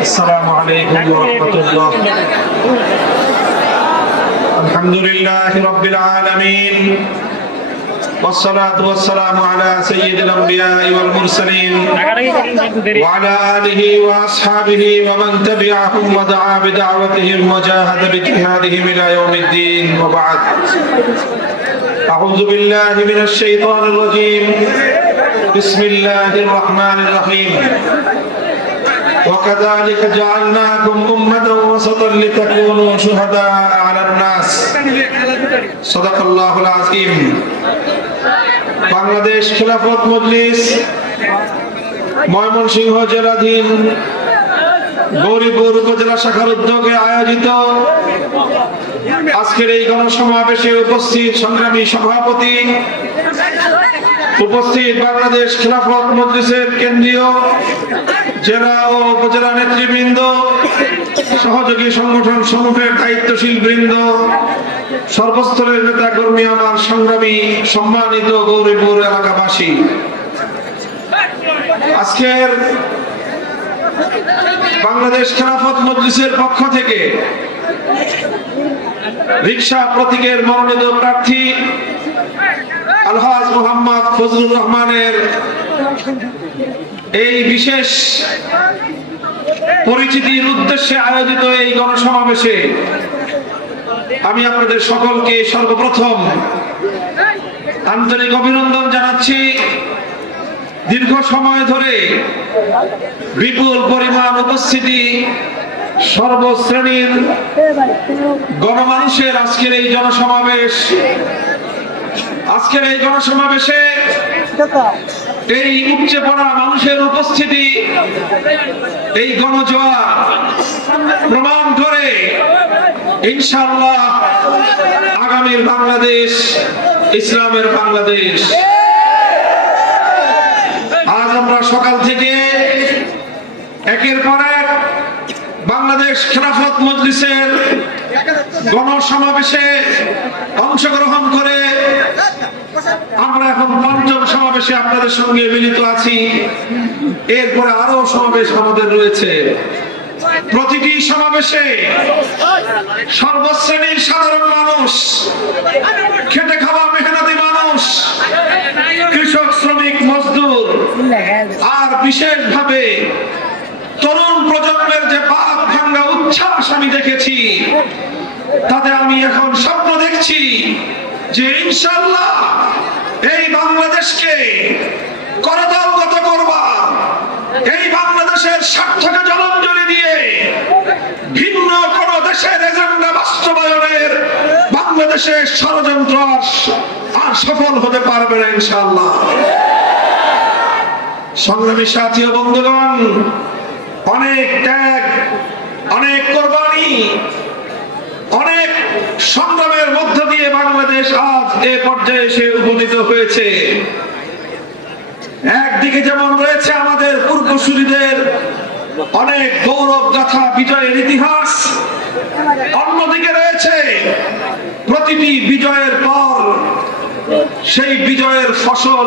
السلام عليكم ورحمة الله. الحمد لله رب العالمين والصلاة والسلام على سيد الأنبياء والمرسلين وعلى آله وأصحابه ومن تبعهم ودعا بدعوتهم وجاهد بجهادهم إلى يوم الدين وبعد. أعوذ بالله من الشيطان الرجيم. بسم الله الرحمن الرحيم. وكذلك جعلناكم أمة وسطا لتكونوا شهداء على الناس. صدق الله العظيم. বাংলাদেশ খিলাফত মজলিস ময়মনসিংহ জেলাধীন গৌরীপুর উপজেলা শাখার উদ্যোগে আয়োজিত আজকের এই গণসমাবেশে উপস্থিত সংগ্রামী সভাপতি, উপস্থিত বাংলাদেশ খিলাফত মজলিসের কেন্দ্রীয় জেলা ও উপজেলা নেতৃবৃন্দ, সহযোগী সংগঠন সমূহের দায়িত্বশীল বৃন্দ, সর্বস্তরের নেতা কর্মী, আমার সংগ্রামী সম্মানিত গৌরীপুর এলাকাবাসী, আজকের বাংলাদেশ খিলাফত মজলিসের পক্ষ থেকে রিকশা প্রতীকের মনোনীত প্রার্থী আলহাজ মোহাম্মদ ফজলুর রহমানের এই বিশেষ পরিচিতির উদ্দেশ্যে আয়োজিত এই গণসমাবেশে আমি আপনাদের সকলকে সর্বপ্রথম আন্তরিক অভিনন্দন জানাচ্ছি। দীর্ঘ সময় ধরে বিপুল পরিমাণ উপস্থিতি, সর্বশ্রেণীর গণমানুষের আজকের এই জনসমাবেশ, আজকের এই গণসমাবেশে এই উপচে পড়া মানুষের উপস্থিতি, এই গণজোয়ার প্রমাণ করে ইনশাআল্লাহ আগামীর বাংলাদেশ ইসলামের বাংলাদেশ। আজ আমরা সকাল থেকে একের পর এক বাংলাদেশ খিলাফত মজলিসের গণসমাবেশে অংশগ্রহণ করে আমরা এখন পঞ্চম সমাবেশে আপনাদের সঙ্গে মিলিত আছি। এরপরে আরো সমাবেশ আমাদের রয়েছে। প্রতিটি সমাবেশে সর্বশ্রেণীর সাধারণ মানুষ, খেটে খাওয়া মেহনতি মানুষ, কৃষক, শ্রমিক, মজদুর, আর বিশেষভাবে তরুণ প্রজন্মের যে পাক ভাঙ্গা উচ্ছ্বাস আমি দেখেছি, তাতে আমি এখন স্বপ্ন দেখছি যে ইনশাআল্লাহ এই বাংলাদেশকে করতলগত করবা, এই বাংলাদেশের স্বার্থকে জলাঞ্জলি দিয়ে ভিন্ন কোন দেশের এজেন্ডা বাস্তবায়নের বাংলাদেশের ষড়যন্ত্র আর সফল হতে পারবে না ইনশাআল্লাহ। সংগ্রামী সাথী ও বন্ধুগণ, অনেক ত্যাগ, অনেক কোরবানি, অনেক সংগ্রামের মধ্য দিয়ে বাংলাদেশ আজ এ পর্যায়ে এসে উপনীত হয়েছে। একদিকে যেমন রয়েছে আমাদের পূর্বসূরীদের অনেক গৌরব গাথা, বিজয়ের ইতিহাস, অন্যদিকে রয়েছে প্রতিটি বিজয়ের পর সেই বিজয়ের ফসল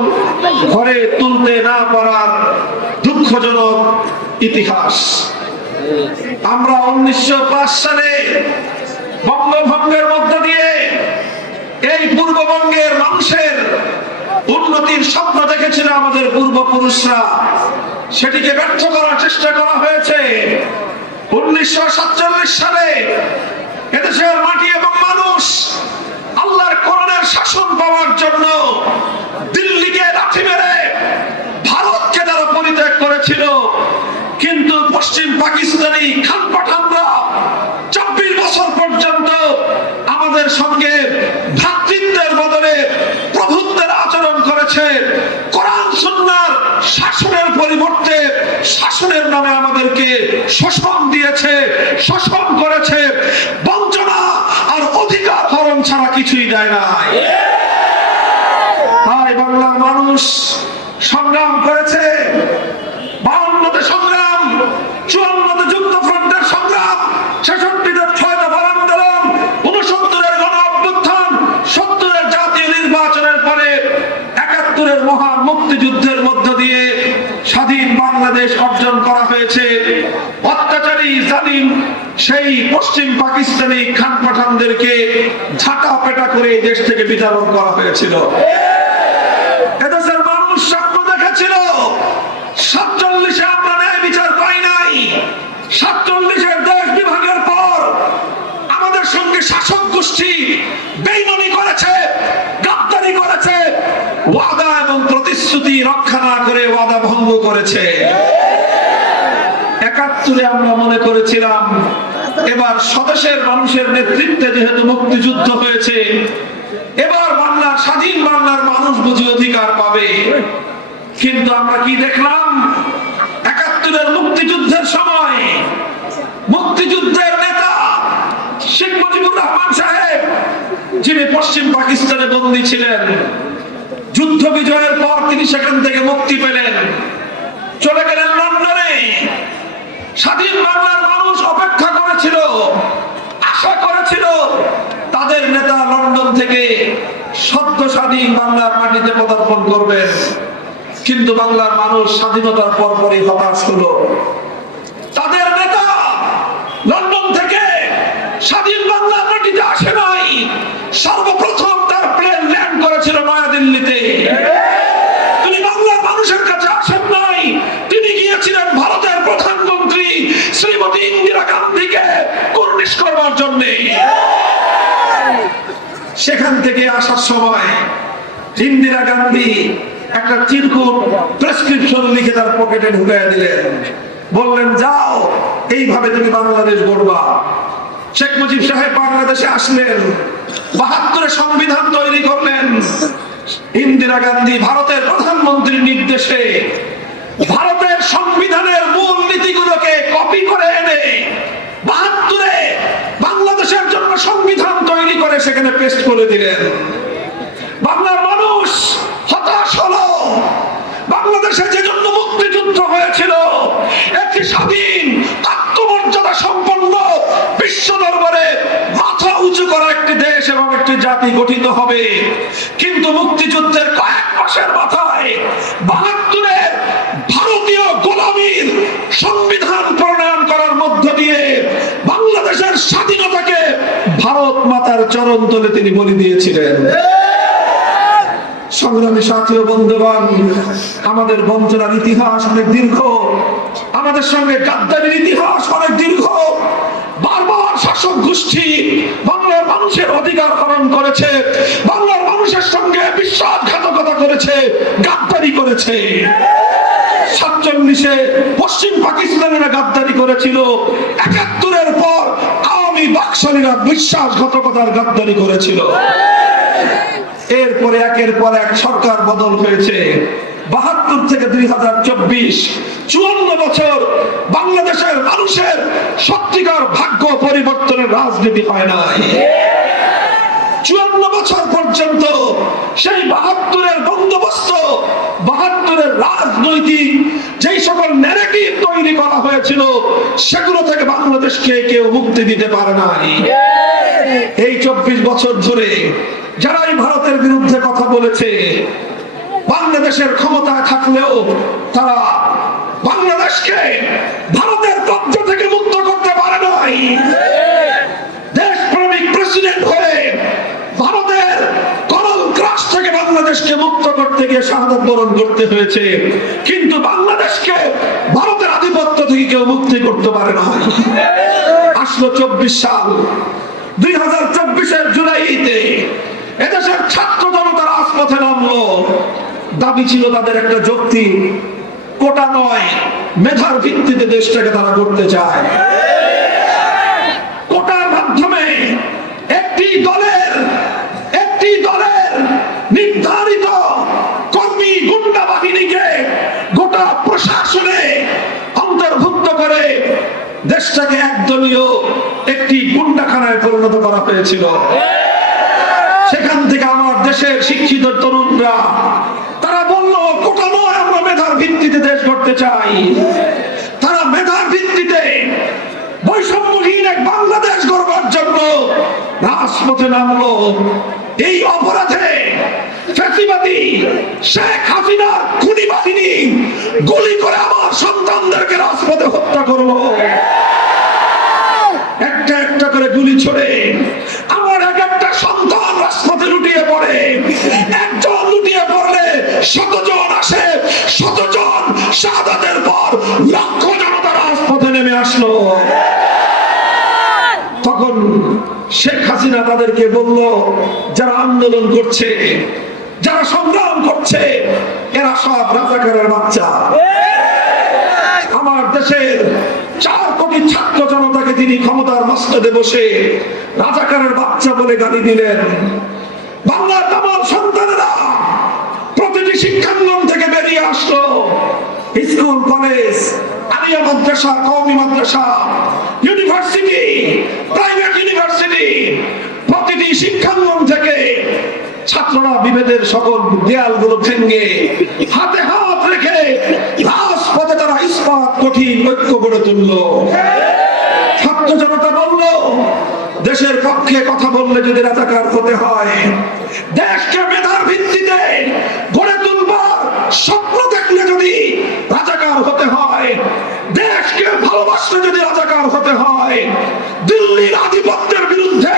ঘরে তুলতে না পারার দুঃখজনক ইতিহাস। আমরা 1905 সালে বঙ্গভঙ্গের মধ্য দিয়ে এই পূর্ববঙ্গের মানুষের উন্নতির স্বপ্ন দেখেছিল আমাদের পূর্বপুরুষরা, সেটিকে ব্যর্থ করার চেষ্টা করা হয়েছে। 1947 সালে এদেশের মাটি এবং মানুষ আল্লাহর কোরআনের শাসন পাওয়ার জন্য দিল্লিকে লাঠি মেরে ভারতকে তারা পরিত্যাগ করেছিল, কিন্তু পশ্চিম পাকিস্তানি খান পাঠানরা 24 বছর পর্যন্ত আমাদের সঙ্গে ভ্রাতৃত্বের বদলে প্রভুত্বের আচরণ করেছে। কোরআন সুন্নাহর শাসনের পরিবর্তে শাসনের নামে আমাদেরকে শোষণ দিয়েছে, শোষণ করেছে, বঞ্চনা আর অধিকার হরণ ছাড়া কিছুই দেয় নাই। তাই বাংলার মানুষ সংগ্রাম করেছে, 52তে সংগ্রাম, 54তে যুক্তফ্রন্টের সংগ্রাম, 66তে 6 দফার আন্দোলন, 69-এর গণ অভ্যুত্থান, 70 একাত্তরের মহান মুক্তিযুদ্ধের মধ্য দিয়ে স্বাধীন বাংলাদেশ অর্জন করা হয়েছে। অত্যাচারী জালিম সেই পশ্চিম পাকিস্তানি খান পাঠানদেরকে ঝাঁটা পেটা করে দেশ থেকে বিতাড়ন করা হয়েছিল। এদেশের মানুষ স্বপ্ন দেখেছিল 47-এ আমরা ন্যায় বিচার পাই নাই। 47-এর দেশ বিভাগের পর আমাদের সঙ্গে শাসক গোষ্ঠী বেইমানি করেছে, গাদ্দারি করেছে, ওয়াদা এবং প্রতিশ্রুতি রক্ষা না করে ওয়াদা ভঙ্গ করেছে। 71-এ আমরা মনে করেছিলাম এবার স্বদেশের মানুষের নেতৃত্বে যেহেতু মুক্তিযুদ্ধ হয়েছে, এবার বাংলার স্বাধীন বাংলার মানুষ বুঝি অধিকার পাবে। কিন্তু আমরা কি দেখলাম? 71-এর মুক্তিযুদ্ধের সময় মুক্তিযুদ্ধের নেতা শেখ মুজিবুর রহমান সাহেব, যিনি পশ্চিম পাকিস্তানে বন্দী ছিলেন, যুদ্ধ বিজয়ের পর তিনি সেখান থেকে মুক্তি পেলেন, চলে গেলেন লন্ডনে। স্বাধীন বাংলার মানুষ অপেক্ষা করেছিল, আশা করেছিল তাদের নেতা লন্ডন থেকে সদ্য স্বাধীন বাংলার মাটিতে পদার্পণ করবেন। কিন্তু বাংলার মানুষ স্বাধীনতার পরপরই হতাশ হলো। তাদের নেতা লন্ডন থেকে স্বাধীন বাংলার মাটিতে আসে নাই, সর্বপ্রথম তার প্লেন ল্যান্ড করেছিল নয়াদিল্লিতে। তিনি বাংলার মানুষের কাছে আসেন নাই, তিনি গিয়েছিলেন ভারতের প্রধানমন্ত্রী শ্রীমতী ইন্দিরা গান্ধীকে কুর্নিশ করবার জন্য। সেখান থেকে আসার সময় ইন্দিরা গান্ধী একটা চিরকুট প্রেসক্রিপশন লিখে তার পকেটে ঢুকিয়ে দিলেন, বললেন যাও এইভাবে তুমি বাংলাদেশ গড়বা। শেখ মুজিব সাহেব বাংলাদেশে আসলেন, 72-এ সংবিধান তৈরি করলেন। ইন্দিরা গান্ধী ভারতের প্রধানমন্ত্রীর নির্দেশে ভারতের সংবিধানের মূল নীতিগুলোকে কপি করে এনে 72-এ বাংলাদেশের জন্য সংবিধান তৈরি করে সেখানে পেস্ট করে দিলেন। বাংলার মানুষ হতাশ হলো। বাংলাদেশে যে জন্য মুক্তিযুদ্ধ হয়েছিল, একটি স্বাধীন আত্মমর্যাদা সম্পন্ন বিশ্ব দরবারে মাথা উঁচু করা একটি দেশ এবং একটি জাতি গঠিত হবে। কিন্তু মুক্তিযুদ্ধের কয়েক মাসের মাথায় 72-এর ভারতীয় গোলামীর সংবিধান প্রণয়ন করার মধ্য দিয়ে বাংলাদেশের স্বাধীনতাকে ভারত মাতার চরণ তলে তিনি বলি দিয়েছিলেন। সংগ্রামী সাথী ও বন্ধুগণ, আমাদের বঞ্চনার ইতিহাস অনেক দীর্ঘ, আমাদের সঙ্গে গাদ্দারির ইতিহাস অনেক দীর্ঘ। বারবার শাসক গোষ্ঠী বাংলার মানুষের অধিকার হরণ করেছে, বাংলার মানুষের সঙ্গে বিশ্বাসঘাতকতা করেছে, গাদ্দারি করেছে। 47-এ পশ্চিম পাকিস্তানিরা গাদ্দারি করেছিল, 71-এর পর আওয়ামী বাকশালীরা বিশ্বাসঘাতকতার গাদ্দারি করেছিল। এরপরে একের পর এক সরকার বদল হয়েছে। 72 থেকে 2024 54 বছর বাংলাদেশের মানুষের সত্যিকার ভাগ্য পরিবর্তনের রাজনীতি হয় নাই। 54 বছর পর্যন্ত সেই 72-এর বন্দোবস্ত, 72-এর রাজনৈতিক যেই সকল ন্যারেটিভ তৈরি করা হয়েছিল, সেগুলো থেকে বাংলাদেশকে কেউ মুক্তি দিতে পারে নাই। এই 24 বছর ধরে যারাই ভারতের বিরুদ্ধে কথা বলেছে, বাংলাদেশের ক্ষমতায় থাকলেও তারা বাংলাদেশকে ভারতের কব্জা থেকে মুক্ত করতে পারে নাই। দেশপ্রেমিক প্রেসিডেন্ট হয়ে ভারতের করল গ্রাস থেকে বাংলাদেশকে মুক্ত করতে গিয়ে শাহাদাত বরণ করতে হয়েছে, কিন্তু বাংলাদেশকে ভারতের আধিপত্য থেকে কেউ মুক্তি করতে পারে না। আসলো 24 সাল, 2024-এর জুলাইতে এদেশের ছাত্র জনতা রাজপথে নামলো। দাবি ছিল তাদের একটা যৌক্তিক, কোটা নয়, মেধার ভিত্তিতে দেশটাকে তারা করতে চায়। কোটার মাধ্যমে একটি দলের নির্ধারিত কর্মী গুন্ডা বাহিনীকে গোটা প্রশাসনে অন্তর্ভুক্ত করে দেশটাকে একদলীয় একটি গুন্ডাখানায় পরিণত করা হয়েছিল। সেখান থেকে আমার দেশের শিক্ষিত তরুণরা তারা বলল, কোটা নয়, আমরা মেধার ভিত্তিতে দেশ গড়তে চাই। তারা মেধার ভিত্তিতে বৈষম্যহীন এক বাংলাদেশ গড়বার জন্য রাজপথে নামলো। এই অপরাধে ফ্যাসিবাদী শেখ হাসিনার খুনি বাহিনী গুলি করে আমার সন্তানদেরকে রাজপথে হত্যা করলো। একটা একটা করে গুলি ছড়ে আমার এক একটা সন্তান রাজপথে লুটিয়ে পড়ে। একজন লুটিয়ে পড়লে 100 জন আসে, 100 জন শাহাদাতের পর লক্ষ জনতা রাজপথে নেমে আসলো। তখন শেখ হাসিনা তাদেরকে বলল, যারা আন্দোলন করছে, যারা সংগ্রাম করছে, এরা সব রাজাকারের বাচ্চা। আমার দেশের 4 কোটি ছাত্র জনতাকে তিনি ক্ষমতার মস্তদে বসে রাজাকারের বাচ্চা বলে গালি দিলেন। বাংলার তামাম সন্তানেরা প্রতিটি শিক্ষাঙ্গন থেকে বেরিয়ে আসলো। স্কুল, কলেজ, আলিয়া মাদ্রাসা, কওমি মাদ্রাসা, ইউনিভার্সিটি, প্রাইভেট ইউনিভার্সিটি, প্রতিটি শিক্ষাঙ্গন থেকে ছাত্ররা বিভেদের সকল দেয়ালগুলো ভেঙে হাতে হাত রেখে রাজপথে তারা ইস্পাত কঠিন ঐক্য গড়ে তুলল। ছাত্র জনতা বলল, দেশের পক্ষে কথা বললে যদি রাজাকার হতে হয়, দেশকে মেধার ভিত্তিতে গড়ে তুলবার স্বপ্ন দেখলে যদি রাজাকার হতে হয়, দেশকে ভালোবাসলে যদি রাজাকার হতে হয়, দিল্লির আধিপত্যের বিরুদ্ধে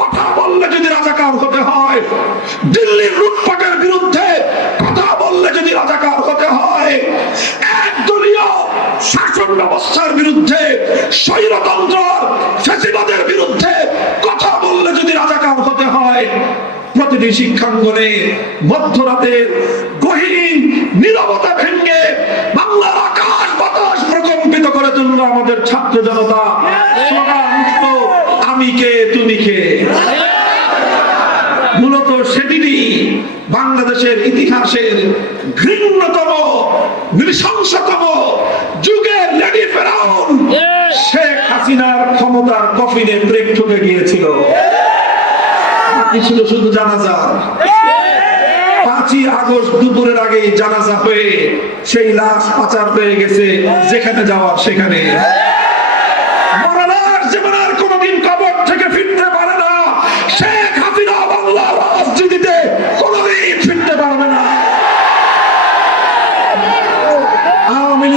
কথা বললে যদি রাজাকার হতে হয়, দিল্লির লুটপাটের বিরুদ্ধে কথা বললে যদি রাজাকার হতে হয়, একদলীয় শাসন ব্যবস্থার বিরুদ্ধে, স্বৈরতন্ত্র ফ্যাসিবাদের বিরুদ্ধে কথা বললে যদি রাজাকার হতে হয়, প্রতিটি শিক্ষাঙ্গনে মধ্যরাতের গহীন নীরবতা ভেঙে বাংলার আকাশ বাতাস প্রকম্পিত করে তুলল আমাদের ছাত্র জনতা। স্লোগান উঠল, আমি কে তুমি কে। মূলত সেদিনই বাংলাদেশের ইতিহাসের ঘৃণ্যতম, নৃশংসতম যুগের লেডি ফেরাউন শেখ হাসিনার ক্ষমতার কফিনে ব্রেক ঠুকে গিয়েছিল। ছিল শুধু জানাজা। 5ই আগস্ট দুপুরের আগে জানাজা হয়ে সেই লাশ পাচার হয়ে গেছে যেখানে যাওয়ার সেখানে। মরার যেমন আর কোনদিন কবর থেকে ফিরতে পারে না, শেখ হাসিনা বাংলার রাজনীতিতে কোনদিন ফিরতে পারবে না। আওয়ামী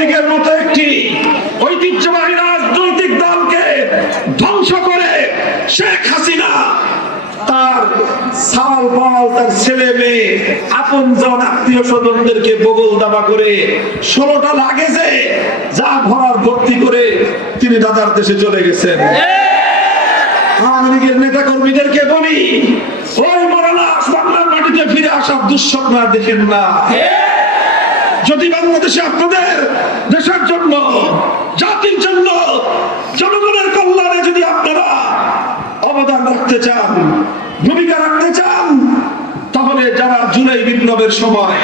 লীগের মতো একটি ঐতিহ্যবাহী রাজনৈতিক দলকে ধ্বংস করে শেখ হাসিনা তার সাল পাল, তার ছেলে মেয়ে, আপনজন, আত্মীয় স্বজনদেরকে বগল দাবা করে 16টা লাগেজে যা ভরার ভর্তি করে তিনি দাদার দেশে চলে গেছেন। আওয়ামী লীগের নেতা কর্মীদেরকে বলি, ওই মরা লাশ বাংলার মাটিতে ফিরে আসার দুঃস্বপ্ন দেখেন না। যদি বাংলাদেশে আপনাদের দেশের জন্য, জাতির জন্য, জনগণের কল্যাণে যদি আপনারা অবদান রাখতে চান, ভূমিকা রাখতে চান, তাহলে যারা জুলাই বিপ্লবের সময়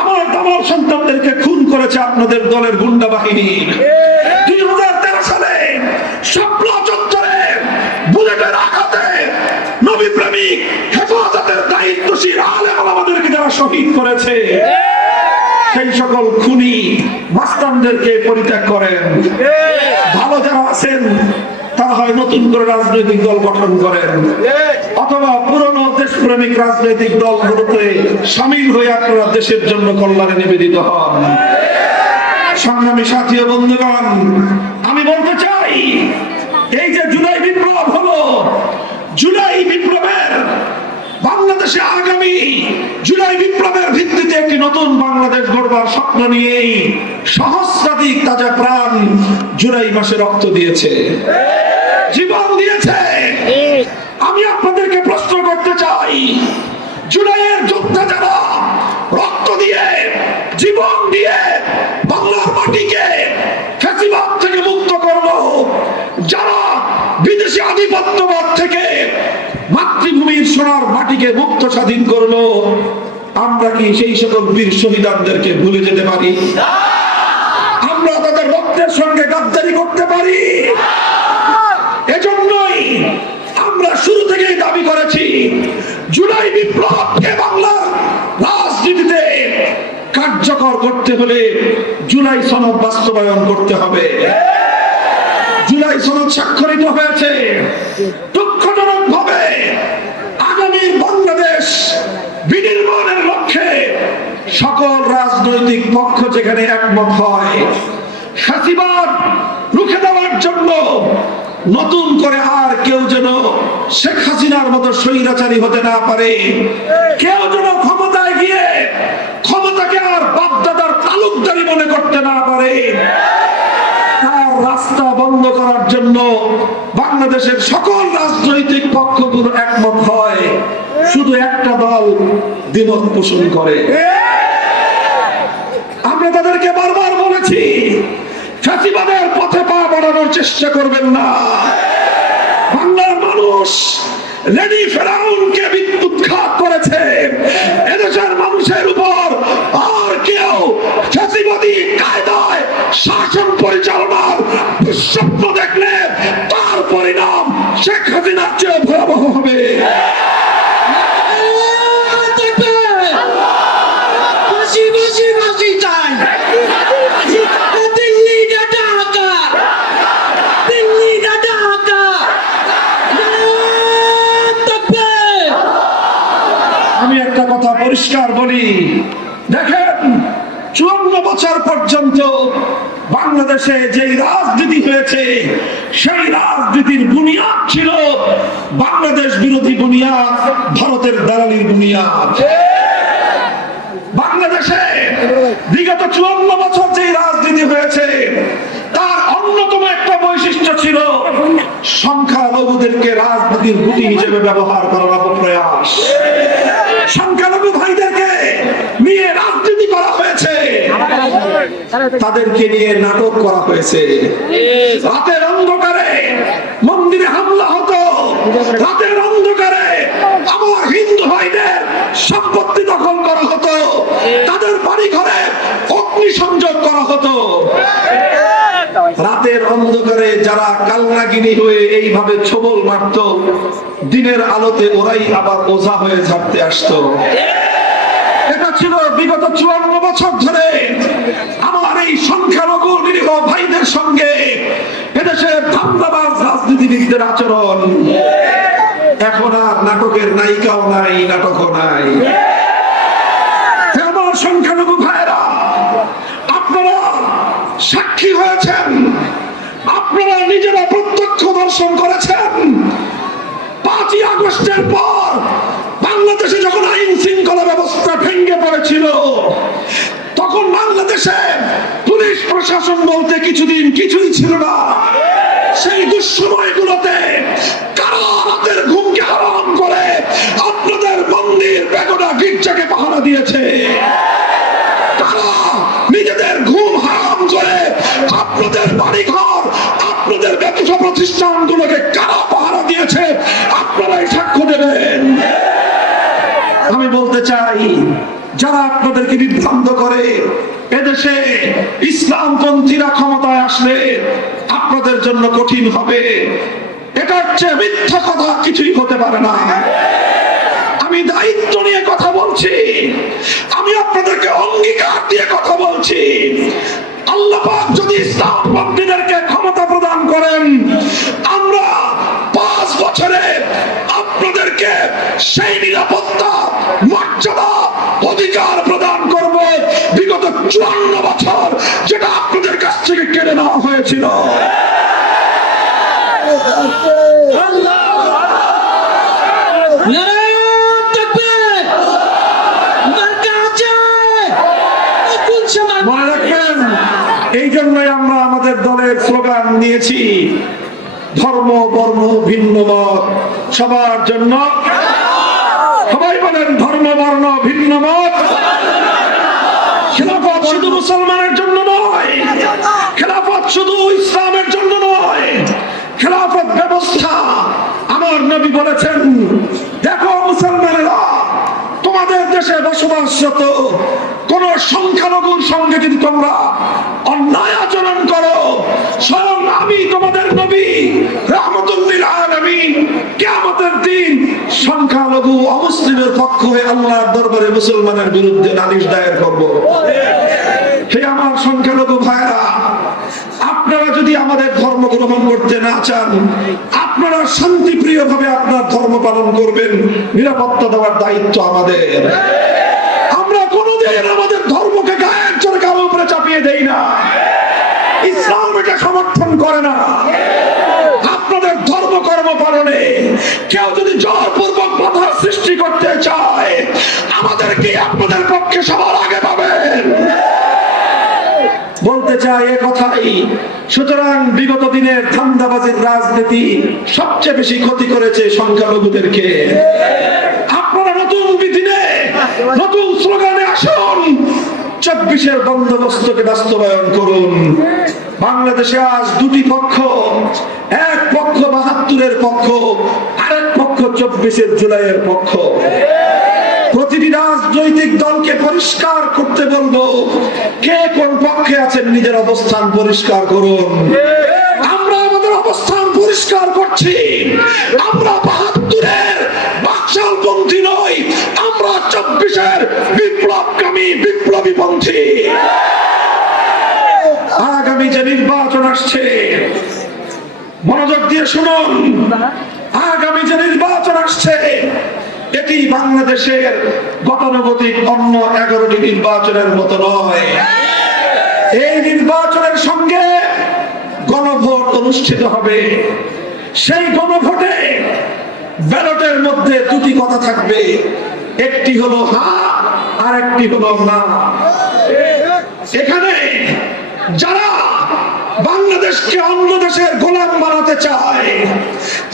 আমার তামাম সন্তানদেরকে খুন করেছে আপনাদের দলের গুন্ডা বাহিনী, 2013 সালে শাপলা চত্বরে বুলেটের আঘাতে নবী প্রেমিক হেফাজতের দায়িত্বশীল আলেম ওলামাদেরকে যারা শহীদ করেছে, সেই সকল খুনি মাস্তানদেরকে পরিত্যাগ করেন। ভালো যারা আছেন তারা হয় নতুন করে রাজনৈতিক দল গঠন করেন, অথবা পুরনো দেশপ্রেমিক রাজনৈতিক দলগুলোতে সামিল হয়ে আপনারা দেশের জন্য কল্যাণে নিবেদিত হন। সংগ্রামী সাথী ও বন্ধুগণ, আমি বলতে চাই, এই যে জুলাই বিপ্লব হলো, জুলাই বিপ্লবের বাংলাদেশে আগামী জুলাই বিপ্লবের ভিত্তিতে একটি নতুন বাংলাদেশ গড়বার স্বপ্ন নিয়েই সহস্রাধিক তাজা প্রাণ জুলাই মাসে রক্ত দিয়েছে, জীবন দিয়েছে। আমি আপনাদেরকে প্রশ্ন করতে চাই, জুলাইয়ের যোদ্ধা যারা রক্ত দিয়ে, জীবন দিয়ে বাংলার মাটিকে ফ্যাসিবাদ থেকে মুক্ত করলো, যারা বিদেশি আধিপত্যবাদ থেকে মাতৃভূমির সোনার মাটিকে মুক্ত স্বাধীন করলো, আমরা কি সেই সকল বীর শহীদদেরকে ভুলে যেতে পারি? আমরা তাদের রক্তের সঙ্গে গাদ্দারি করতে পারি? এজন্যই আমরা শুরু থেকেই দাবি করেছি, জুলাই বিপ্লবকে বাংলার রাজনীতিতে কার্যকর করতে হলে জুলাই সনদ বাস্তবায়ন করতে হবে। জুলাই সনদ স্বাক্ষরিত হয়েছে। দুঃখজনক ভাবে আগামী বাংলাদেশ বিনির্মাণের লক্ষ্যে সকল রাজনৈতিক পক্ষ যেখানে একমত হয়, ফ্যাসিবাদ রুখে দেওয়ার জন্য নতুন করে আর কেউ যেন শেখ হাসিনার মতো স্বৈরাচারী হতে না পারে, কেউ যেন ক্ষমতায় গিয়ে ক্ষমতাকে আর বাপদাদার তালুকদারি মনে করতে না পারে, তার রাস্তা বন্ধ করার জন্য বাংলাদেশের সকল রাজনৈতিক পক্ষগুলো একমত হয়, শুধু একটা দল দ্বিমত পোষণ করে। আমরা তাদেরকে বারবার বলেছি, ফ্যাসিবাদের পথে পা বাড়ানোর চেষ্টা করবেন না। বাংলার মানুষ লেডি ফেরাউনকে উৎখাত করেছে। এদেশের মানুষের উপর আর কেউ ফ্যাসিবাদী কায়দায় শাসন পরিচালনার দুঃস্বপ্ন দেখলে তার পরিণাম শেখ হাসিনার চেয়ে ভয়াবহ হবে। আমি একটা কথা পরিষ্কার বলি, দেখেন 54 বছর পর্যন্ত বাংলাদেশে যেই রাজনীতি হয়েছে, সেই রাজনীতির বুনিয়াদ ছিল বাংলাদেশ বিরোধী বুনিয়াদ, ভারতের দালালির বুনিয়াদ। বাংলাদেশে বিগত 54 বছর যেই রাজনীতি হয়েছে, তার অন্যতম একটা বৈশিষ্ট্য ছিল সংখ্যালঘুদেরকে রাজনীতির গুটি হিসেবে ব্যবহার করার অপপ্রয়াস। সংখ্যালঘু ভাইদেরকে নিয়ে রাজনীতি করা হয়েছে, তাদেরকে নিয়ে নাটক করা হয়েছে। রাতের অন্ধকারে মন্দিরে হামলা হতো, রাতের অন্ধকারে আমার হিন্দু ভাইদের সম্পত্তি দখল করা হতো, তাদের বাড়ি ঘরে অগ্নিসংযোগ করা হতো। রাতের অন্ধকারে যারা কালনাগিনী হয়ে এইভাবে ছোবল মারত, দিনের আলোতে ওরাই আবার ওঝা হয়ে ঝাড়তে আসতো। এটা ছিল বিগত 54 বছর ধরে আমার এই সংখ্যালঘু নিরীহ ভাইদের সঙ্গে এদেশের ধান্দাবাজ রাজনীতিবিদদের আচরণ। এখন আর নাটকের নায়িকাও নাই, নাটকও নাই। আমার সংখ্যালঘু ভাইরা, আপনারা সাক্ষী হয়েছেন, আপনারা নিজেরা প্রত্যক্ষ দর্শন করেছেন। 5ই আগস্টের পর বাংলাদেশে যখন আইন শৃঙ্খলা ব্যবস্থা ভেঙে পড়েছিল, তখন বাংলাদেশে পুলিশ প্রশাসন বলতে কিছুই ছিল না। সেই দুঃসময়গুলোতে কারা রাতের ঘুমকে হারাম করে আপনাদের মন্দির, বেগোনা, গির্জাকে পাহারা দিয়েছে? কারা নিজেদের ঘুম হারাম করে আপনাদের বাড়িঘর, আপনাদের ব্যবসা প্রতিষ্ঠানগুলোকে কারা পাহারা দিয়েছে? আপনারাই সাক্ষ্য দেবেন। আমি বলতে চাই, যারা আপনাদেরকে বিভ্রান্ত করে, এদেশে ইসলামপন্থীরা ক্ষমতায় আসলে আপনাদের জন্য কঠিন হবে, এটার চেয়ে মিথ্যা কথা কিছুই হতে পারে না। আমি দায়িত্ব নিয়ে কথা বলছি, আমি আপনাদেরকে অঙ্গীকার দিয়ে কথা বলছি। আল্লাহ পাক যদি ইসলামপন্থীদেরকে ক্ষমতা প্রদান করেন, আমরা 5 বছরে আপনাদেরকে সেই নিরাপত্তা, মর্যাদা, অধিকার প্রদান করব বিগত 54 বছর যেটা আপনাদের কাছ থেকে কেড়ে নেওয়া হয়েছিল। মনে রাখবেন, এই জন্যই আমরা আমাদের দলের স্লোগান নিয়েছি, ধর্ম বর্ণ ভিন্ন মত সবার জন্য। সবাই বলেন, ধর্ম বর্ণ ভিন্ন মত। খেলাফত শুধু মুসলমানের জন্য নয়, খেলাফত শুধু ইসলামের জন্য নয়, খেলাফত ব্যবস্থা আমার নবী বলেছেন, দেখো মুসলমানেরা, তোমাদের দেশে বসবাসরত কোন সংখ্যালঘুর সঙ্গে যদি তোমরা অন্যায় আচরণ করো, স্বয়ং আমি তোমাদের নবী রাহমাতুল লিল আলামিন কিয়ামতের দিন সংখ্যালঘু অমুসলিমের পক্ষ হয়ে আল্লাহর দরবারে মুসলমানের বিরুদ্ধে নালিশ দায়ের করব। হে আমার সংখ্যালঘু ভাইরা, আপনারা যদি আমাদের ধর্ম গ্রহণ করতে না চান, আপনারা শান্তিপ্রিয় ভাবে আপনার ধর্ম পালন করবেন, নিরাপত্তা দেওয়ার দায়িত্ব আমাদের। আমরা কোনোদিন আমাদের ধর্মকে গায়ের জোরে কারো উপরে চাপিয়ে দেই না। ইসলাম এটা সমর্থন করে না। আপনাদের ধর্ম কর্ম পালনে কেউ যদি জোরপূর্বক বাধার সৃষ্টি করতে চায়, আমাদেরকে আপনাদের পক্ষে সবার আগে পাবেন। বলতে চাই এ কথাই। সুতরাং বিগত দিনের ধান্দাবাজির রাজনীতি সবচেয়ে বেশি ক্ষতি করেছে সংখ্যালঘুদেরকে। আপনারা নতুন দিনে নতুন স্লোগানে আসুন, 24-এর বন্দোবস্তকে বাস্তবায়ন করুন। বাংলাদেশে আজ দুটি পক্ষ, এক পক্ষ 72-এর পক্ষ, আরেক পক্ষ 24 জুলাইয়ের পক্ষ। প্রতিটি রাজনৈতিক দলকে পরিষ্কার করতে বলবো, কে কোন পক্ষে আছেন নিজের অবস্থান পরিষ্কার করুন। আমরা আমাদের অবস্থান পরিষ্কার করছি। আমরা 72-এর বাকশালপন্থী নই, আমরা 24-এর বিপ্লবকামী বিপ্লবীপন্থী। আগামী যে নির্বাচন আসছে, মনোযোগ দিয়ে শুনুন। আগামী যে নির্বাচন আসছে, এটি বাংলাদেশের গতানুগতিক অন্য 11টি নির্বাচনের মতো নয়। এই নির্বাচনের সঙ্গে গণভোট অনুষ্ঠিত হবে। সেই গণভোটে ব্যালটের মধ্যে দুটি কথা থাকবে, একটি হলো হ্যাঁ আর একটি হলো না। এখানে যারা বাংলাদেশকে অন্য দেশের গোলাম বানাতে চায়,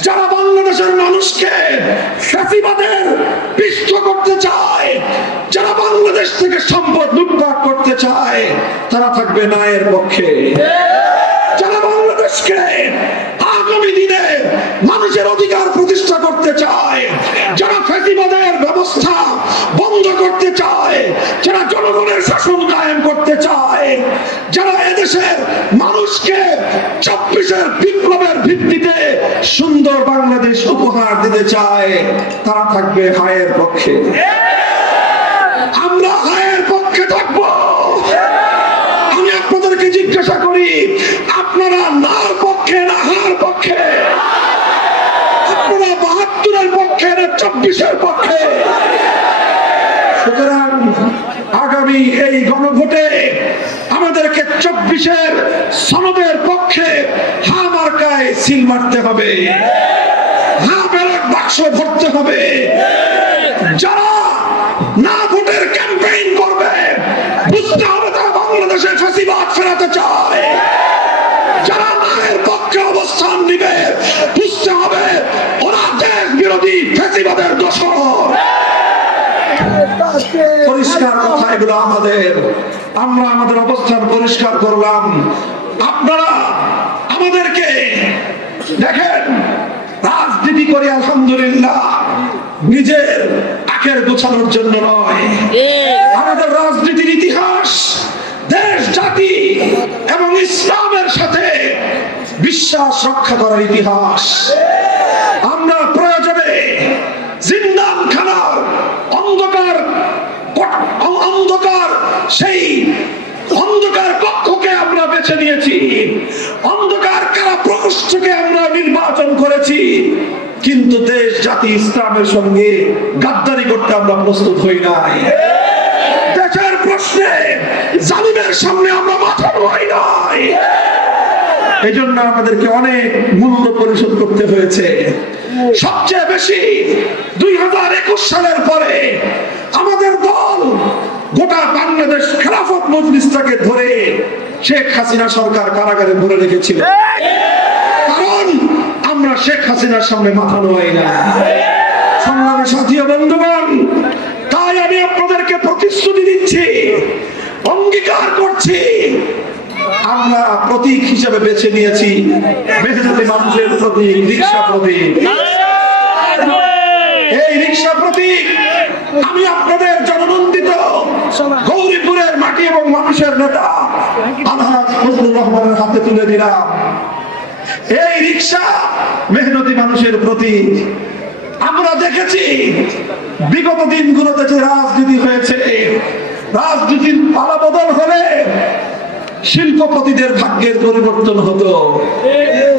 যারা বাংলাদেশের মানুষকে ফ্যাসিবাদের পিষ্ট করতে চায়, যারা বাংলাদেশ থেকে সম্পদ লুটপাট করতে চায়, তারা থাকবে না এর পক্ষে। যারা বাংলাদেশকে আগামী দিনে মানুষের অধিকার প্রতিষ্ঠা করতে চায়, যারা ফ্যাসিবাদের ব্যবস্থা বন্ধ করতে চায়, যারা জনগণের শাসন কায়েম করতে চায়, যারা এদেশের মানুষকে 24-এর বিপ্লবের ভিত্তিতে সুন্দর বাংলাদেশ উপহার দিতে চায়, তারা থাকবে হায়ের পক্ষে। আমরা হায়ের পক্ষে থাকবো। আমি আপনাদেরকে জিজ্ঞাসা করি, আপনারা নার পক্ষে না হার পক্ষে? আপনারা 72-এর পক্ষে না 24-এর পক্ষে? সুতরাং আগামী এই গণভোটে আমাদেরকে 24-এর সনদের পক্ষে হা মার্কায় সিল মারতে হবে, হা ব্যালট বাক্স ভরতে হবে। যারা না ভোটের ক্যাম্পেইন করবে, বুঝতে হবে তারা বাংলাদেশে ফ্যাসিবাদ ফেরাতে চায়। যারা নায়ের পক্ষে অবস্থান নিবে, বুঝতে হবে ওরা দেশ বিরোধী ফ্যাসিবাদের দোসর। পরিষ্কার কথা এগুলো আমাদের। আমরা আমাদের অবস্থান পরিষ্কার করলাম। আপনারা আমাদেরকে দেখেন, রাজনীতি করি আলহামদুলিল্লাহ, নিজের আখের গোছানোর জন্য নয়। আমাদের রাজনীতির ইতিহাস দেশ জাতি এবং ইসলামের সাথে বিশ্বাস রক্ষা করার ইতিহাস। আমরা প্রয়োজনে জিন্দানখানার অন্ধকার সেই অন্ধকার কক্ষকে আমরা বেছে নিয়েছি, অন্ধকার কারা প্রকোষ্ঠকে আমরা নির্বাচন করেছি, কিন্তু দেশ জাতি ইসলামের সঙ্গে গাদ্দারি করতে আমরা প্রস্তুত হই নাই। দেশের প্রশ্নে জালিমের সামনে আমরা মাথা নোয়াই নাই। এই জন্য আমাদেরকে অনেক মূল্য পরিশোধ করতে হয়েছে। সবচেয়ে বেশি 2021 সালের পরে আমাদের দল গোটা বাংলাদেশ খেলাফত মজলিসটাকে ধরে শেখ হাসিনা সরকার কারাগারে ভরে রেখেছিল, কারণ আমরা শেখ হাসিনার সামনে মাথা নোয়াই না। সংগ্রামী সাথী ও বন্ধুগণ, তাই আমি আপনাদেরকে প্রতিশ্রুতি দিচ্ছি, অঙ্গীকার করছি, আমরা প্রতীক হিসেবে বেছে নিয়েছি মেহনতি মানুষের প্রতীক, রিকশা প্রতীক। এই রিকশা প্রতীক আমি আপনাদের জননন্দিত গৌরীপুরের মাটি এবং মানুষের নেতা আলহাজ ফজলুর রহমানের হাতে তুলে দিলাম। এই রিকশা মেহনতি মানুষের প্রতীক। আমরা দেখেছি বিগত দিনগুলোতে যে রাজনীতি হয়েছে, রাজনীতির পালাবদল হলে শিল্পপতিদের ভাগ্যের পরিবর্তন হতো,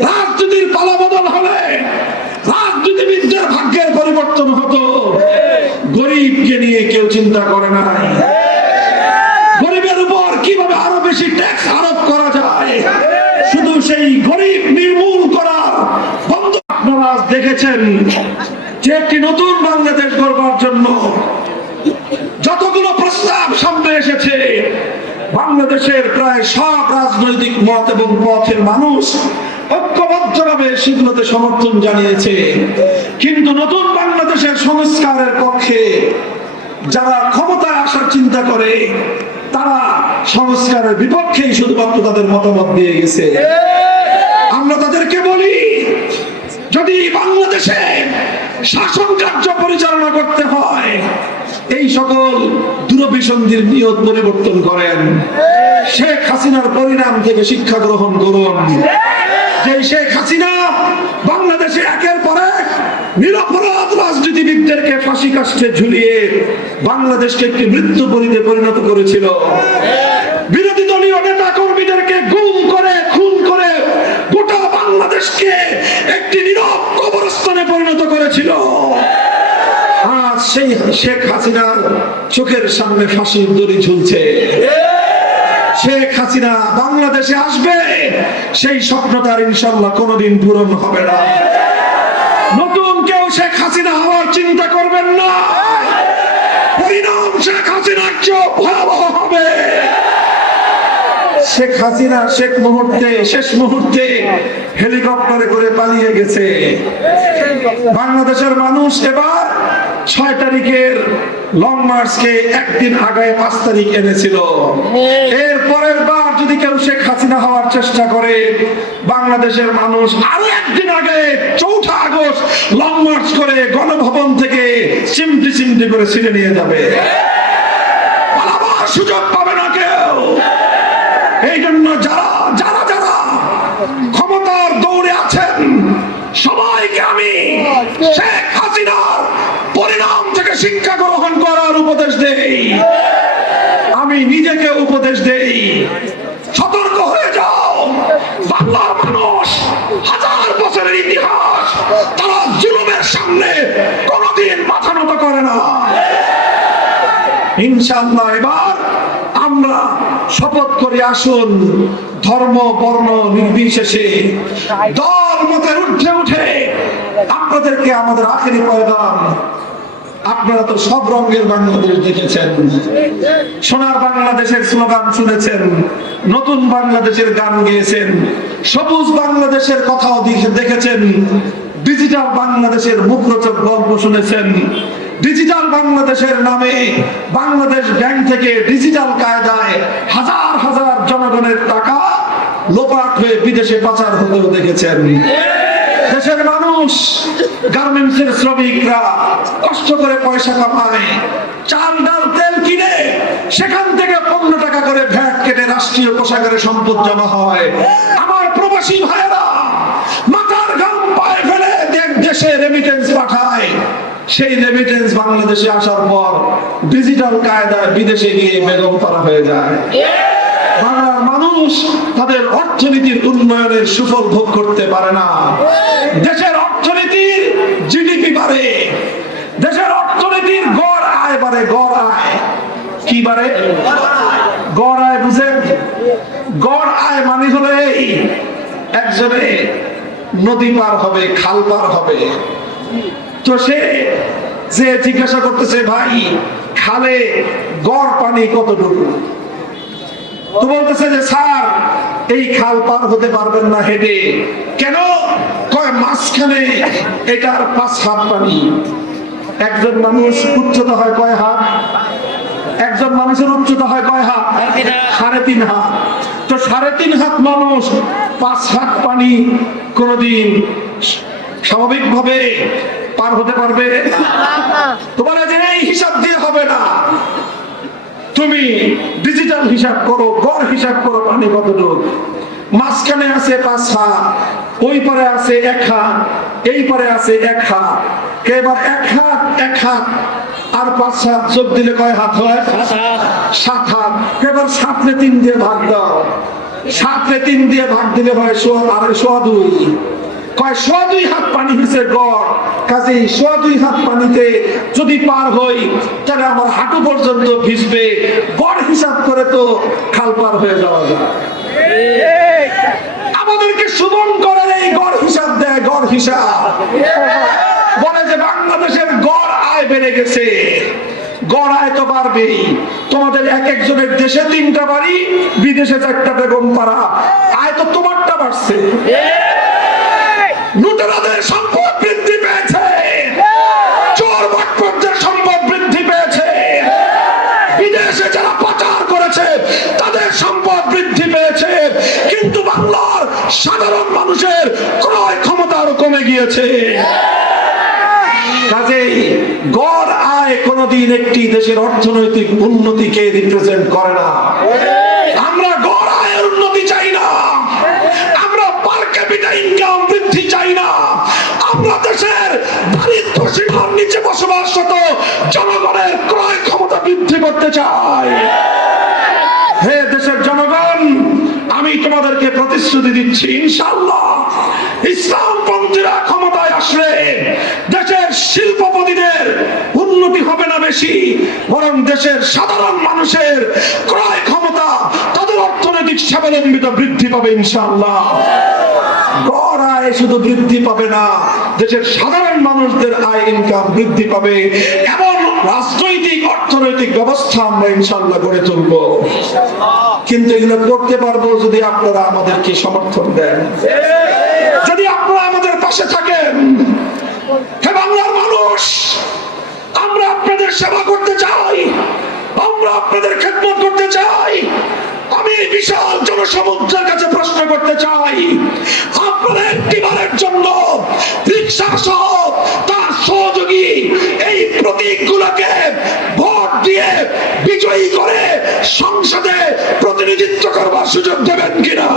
রাজনীতির পালাবদল হলে রাজনীতিবিদদের ভাগ্যের পরিবর্তন হতো। গরিবকে নিয়ে কেউ চিন্তা করে নাই, গরিবের উপর কিভাবে আরো বেশি ট্যাক্স আরোপ করা যায়, শুধু সেই গরিব নির্মূল করার বন্ধ। আপনারা দেখেছেন যে একটি নতুন বাংলাদেশ গড়বার জন্য যতগুলো প্রস্তাব সামনে এসেছে, বাংলাদেশের প্রায় সব রাজনৈতিক মত এবং পথের মানুষ ঐক্যবদ্ধভাবে সেগুলোতে সমর্থন জানিয়েছে। কিন্তু নতুন বাংলাদেশের সংস্কারের পক্ষে যারা ক্ষমতায় আসার চিন্তা করে, তারা সংস্কারের বিপক্ষেই শুধুমাত্র তাদের মতামত দিয়ে গেছে। আমরা তাদেরকে বলি, যদি বাংলাদেশে শাসন কার্য পরিচালনা করতে হয়, এই সকল দূরভিসন্ধির নিয়ত পরিবর্তন করেন। শেখ হাসিনার পরিণাম থেকে শিক্ষা গ্রহণ করুন। যে শেখ হাসিনা বাংলাদেশে একের পর এক নিরপরাধ রাজনীতিবিদদেরকে ফাঁসি কাষ্ঠে ঝুলিয়ে বাংলাদেশকে একটি মৃত্যুপরীতে পরিণত করেছিল, বিরোধী দলীয় নেতা কর্মীদেরকে গুম করে খুন করে গোটা বাংলাদেশকে একটি নীরব কবরস্থানে পরিণত করেছিল, আজ সেই শেখ হাসিনার চোখের সামনে ফাঁসির দড়ি ঝুলছে। শেখ হাসিনা বাংলাদেশে আসবে, সেই স্বপ্ন তার ইনশাআল্লাহ কোনোদিন পূরণ হবে না। নতুন কেউ শেখ হাসিনা হওয়ার চিন্তা করবেন না, পরিণাম শেখ হাসিনার চেয়ে ভয়াবহ হবে। শেখ হাসিনা শেষ মুহূর্তে হেলিকপ্টারে করে পালিয়ে গেছে। বাংলাদেশের মানুষ এবার 6 তারিখের লং মার্চকে একদিন আগে 5 তারিখ এনেছিল। এর পরের বার যদি কেউ শেখ হাসিনা হওয়ার চেষ্টা করে, বাংলাদেশের মানুষ আরো একদিন আগে 4 আগস্ট লং মার্চ করে গণভবন থেকে চিমটি চিমটি করে ছিঁড়ে নিয়ে যাবে। পালাবার সুযোগ পাবে না কেউ। এই জন্য যারা যারা যারা ক্ষমতার দৌড়ে আছেন, সবাইকে আমি শেখ হাসিনার পরিণাম থেকে শিক্ষা গ্রহণ করার উপদেশ দেই। আমি নিজেকে উপদেশ দেই, সতর্ক হয়ে যাও। বাংলার মানুষ হাজার বছরের ইতিহাস, তারা জুলুমের সামনে কোনোদিন মাথা নত করে না। ইনশাআল্লাহ এবার আমরা শপথ করে আসুন, ধর্ম বর্ণ নির্বিশেষে দল মতের ঊর্ধ্বে উঠে আপনাদেরকে আমাদের আখেরি পয়গাম। আপনারা তো সব রঙের বাংলাদেশ দেখেছেন, সোনার বাংলাদেশের স্লোগান শুনেছেন, নতুন বাংলাদেশের গান গেয়েছেন, সবুজ বাংলাদেশের কথাও দেখেছেন, ডিজিটাল বাংলাদেশের মুখরোচক গল্প শুনেছেন। ডিজিটাল বাংলাদেশের নামে বাংলাদেশ ব্যাংক থেকে ডিজিটাল কায়দায় হাজার হাজার জনগণের টাকা লোপাট হয়ে বিদেশে পাচার হতেও দেখেছেন। দেশের মানুষ, গার্মেন্টসের শ্রমিকরা কষ্ট করে পয়সা কামায়, চাল ডাল তেল কিনে সেখান থেকে 15 টাকা করে ভ্যাট কেটে রাষ্ট্রীয় কোষাগারে সম্পদ জমা হয়। আমার প্রবাসী ভাইয়েরা মাথার ঘাম পায়ে ফেলে দেশে রেমিটেন্স পাঠায়, সেই রেমিটেন্স বাংলাদেশে আসার পর ডিজিটাল কায়দায় বিদেশে গিয়ে বেগম করা হয়ে যায়। বাংলার মানুষ তাদের অর্থনীতির উন্নয়নের সুফল ভোগ করতে পারে না। দেশের অর্থনীতির জিডিপি বাড়ে, দেশের অর্থনীতির গড় আয় বাড়ে। গড় আয় কি বাড়ে? গড় আয় বুঝেন? গড় আয় মানে হলো এই, একজনে নদী পার হবে, খাল পার হবে, তো সে যে জিজ্ঞাসা করতেছে, ভাই খালে গড় পানি কতটুকু? তো বলতেছে যে স্যার এই খাল পার হতে পারবেন না হেঁটে। কেন? কয় মাঝখানে এটার 5 হাত পানি। একজন মানুষ উচ্চতা হয় কয় হাত? একজন মানুষের উচ্চতা হয় কয় হাত? 3.5 হাত। তো 3.5 হাত মানুষ 5 হাত পানি কোনদিন স্বাভাবিকভাবে পার হতে পারবে? তোমার যে এই হিসাব দিয়ে হবে না, তুমি ডিজিটাল হিসাব করো, গড় হিসাব করো, পানি কতটুকু। মাঝখানে আছে 5 হাত, ওই পারে আছে 1 হাত, এই পারে আছে 1 হাত। এবার 1 হাত আর 5-7 যোগ দিলে কয় হাত হয়? 7 হাত। এবার 7 রে 3 দিয়ে ভাগ দাও। 7 রে 3 দিয়ে ভাগ দিলে হয় 2.5। কয় 2.5 হাত পানি হইছে গড়। কাজেই 2.5 হাত পানিতে যদি পার হই তাহলে আমার হাঁটু পর্যন্ত ভিজবে। গড় হিসাব করে তো খাল পার হয়ে যাওয়া যায়। আমাদেরকে শুভঙ্করের এই গড় হিসাব দেয়, গড় হিসাব বলে যে বাংলাদেশের গড় আয় বেড়ে গেছে। গড় আয় তো বাড়বেই। তোমাদের এক একজনের দেশে 3টা বাড়ি, বিদেশে 4টা বেগম পাড়া, আয় তো তোমারটা বাড়ছে। লুটেরাদের সম্পদ বৃদ্ধি পেয়েছে, চোর বাটপারদের সম্পদ বৃদ্ধি পেয়েছে, বিদেশে যারা পাচার করেছে তাদের সম্পদ বৃদ্ধি পেয়েছে, কিন্তু বাংলার সাধারণ মানুষের ক্রয় ক্ষমতা আরো কমে গিয়েছে। কাজেই গড় আয় কোনদিন একটি দেশের অর্থনৈতিক উন্নতিকে রিপ্রেজেন্ট করে না। আমরা গড় আয়ের উন্নতি চাই না, আমরা পার ক্যাপিটা ইনকাম বৃদ্ধি চাই না, আমরা দেশের দারিদ্র সীমার নিচে বসবাসরত জনগণের ক্রয় ক্ষমতা বৃদ্ধি করতে চাই। হে দেশের জনগণ, আমি তোমাদেরকে প্রতিশ্রুতি দিচ্ছি, ইনশাআল্লাহ ইসলামপন্থীরা ক্ষমতায় আসলে দেশের শিল্পপতিদের উন্নতি হবে না বেশি, বরং দেশের সাধারণ মানুষের ক্রয় ক্ষমতা, তাদের অর্থনৈতিক স্বাবলম্বিতা বৃদ্ধি পাবে ইনশাআল্লাহ। গড় আয় শুধু বৃদ্ধি পাবে না, দেশের সাধারণ মানুষদের আয় ইনকাম বৃদ্ধি পাবে। এমন রাজনৈতিক অর্থনৈতিক ব্যবস্থা আমরা ইনশাআল্লাহ গড়ে তুলবো। কিন্তু এগুলো করতে পারবো যদি আপনারা আমাদেরকে সমর্থন দেন, যদি আপনারা আমাদের পাশে থাকেন। হে বাংলার মানুষ, আমরা আপনাদের সেবা করতে চাই, আমরা আপনাদের খেদমত করতে চাই। আমি বিশাল জনসমুদ্রের কাছে প্রশ্ন করতে চাই, আপনারা একটিবারের জন্য রিকশা সহ তার সহযোগী এই প্রতীকগুলোকে ভোট দিয়ে বিজয়ী করে সংসদে প্রতিনিধিত্ব করবার সুযোগ দেবেন কিনা?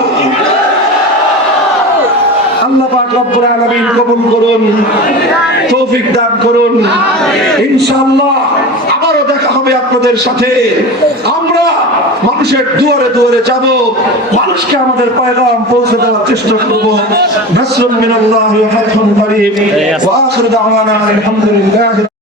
আল্লাহ পাক রব্বুল আলামিন কবুল করুন, তৌফিক দান করুন। ইনশাআল্লাহ আবারও দেখা হবে আপনাদের সাথে। আমরা মানুষের দুয়ারে দুয়ারে যাব, মানুষকে আমাদের পয়গাম পৌঁছে দেওয়ার চেষ্টা করব। নাসরুম মিনাল্লাহি ওয়া ফাতহুন করিম ওয়া আখিরু দাওয়ানা আলহামদুলিল্লাহ।